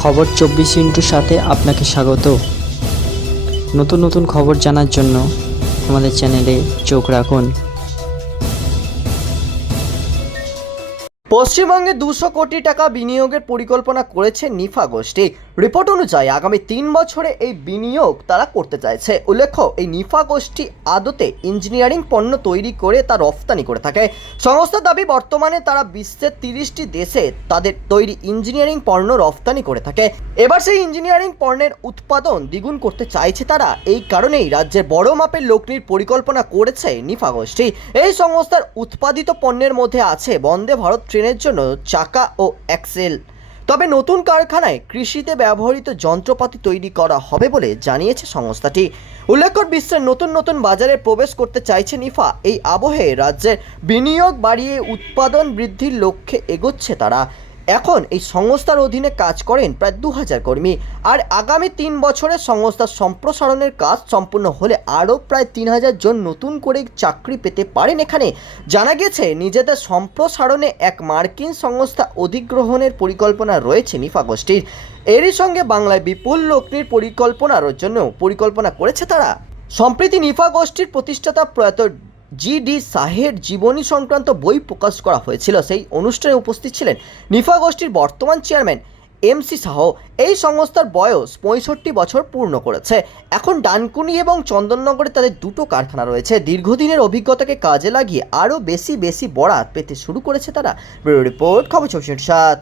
খবর চব্বিশ ইন্টুর সাথে আপনাকে স্বাগত। নতুন নতুন খবর জানার জন্য আমাদের চ্যানেলে চোখ রাখুন। পশ্চিমবঙ্গে দুশো কোটি টাকা বিনিয়োগের পরিকল্পনা করেছে নিফা গোষ্ঠী। রিপোর্ট অনুযায়ী আগামী তিন বছরে এই বিনিয়োগ তারা করতে চাইছে। উল্লেখ্য, এই নিফা গোষ্ঠী আদতে ইঞ্জিনিয়ারিং পণ্য তৈরি করে তা রফতানি করে থাকে। সংস্থার দাবি, বর্তমানে তারা বিশ্বের তিরিশটি দেশে তাদের তৈরি ইঞ্জিনিয়ারিং পণ্য রফতানি করে থাকে। এবার সেই ইঞ্জিনিয়ারিং পণ্যের উৎপাদন দ্বিগুণ করতে চাইছে তারা। এই কারণেই রাজ্যের বড় মাপের লোকনির পরিকল্পনা করেছে নিফা গোষ্ঠী। এই সংস্থার উৎপাদিত পণ্যের মধ্যে আছে বন্দে ভারত ট্রেনের জন্য চাকা ও অ্যাক্সেল তবে নতুন কারখানায় কৃষিতে ব্যবহৃত যন্ত্রপাতি তৈরি করা হবে বলে জানিয়েছে সংস্থাটি। উল্লেখ্য, বিশ্বের নতুন নতুন বাজারে প্রবেশ করতে চাইছে নিফা। এই আবহে রাজ্যের বিনিয়োগ বাড়িয়ে উৎপাদন বৃদ্ধির লক্ষ্যে এগোচ্ছে তারা। এখন এই সংস্থার অধীনে কাজ করেন প্রায় দু হাজার কর্মী। আর আগামী তিন বছরে সংস্থার সম্প্রসারণের কাজ সম্পূর্ণ হলে আরও প্রায় তিন হাজার জন নতুন করে চাকরি পেতে পারেন এখানে। জানা গেছে, নিজেদের সম্প্রসারণে এক মার্কিন সংস্থা অধিগ্রহণের পরিকল্পনা রয়েছে নিফা গোষ্ঠীর এরই সঙ্গে বাংলায় বিপুল লোকনির পরিকল্পনার জন্য পরিকল্পনা করেছে তারা। সম্প্রতি নিফা গোষ্ঠীর প্রতিষ্ঠাতা প্রয়াত জি ডি শাহের জীবনী সংক্রান্ত বই প্রকাশ করা হয়েছিল। সেই অনুষ্ঠানে উপস্থিত ছিলেন নিফা গোষ্ঠীর বর্তমান চেয়ারম্যান এমসি শাহ এই সংস্থার বয়স পঁয়ষট্টি বছর পূর্ণ করেছে। এখন ডানকুনি এবং চন্দননগরে তাদের দুটো কারখানা রয়েছে। দীর্ঘদিনের অভিজ্ঞতাকে কাজে লাগিয়ে আরও বেশি বেশি বরাত পেতে শুরু করেছে তারা। রিপোর্ট, খবর চৌষট্টি সাত।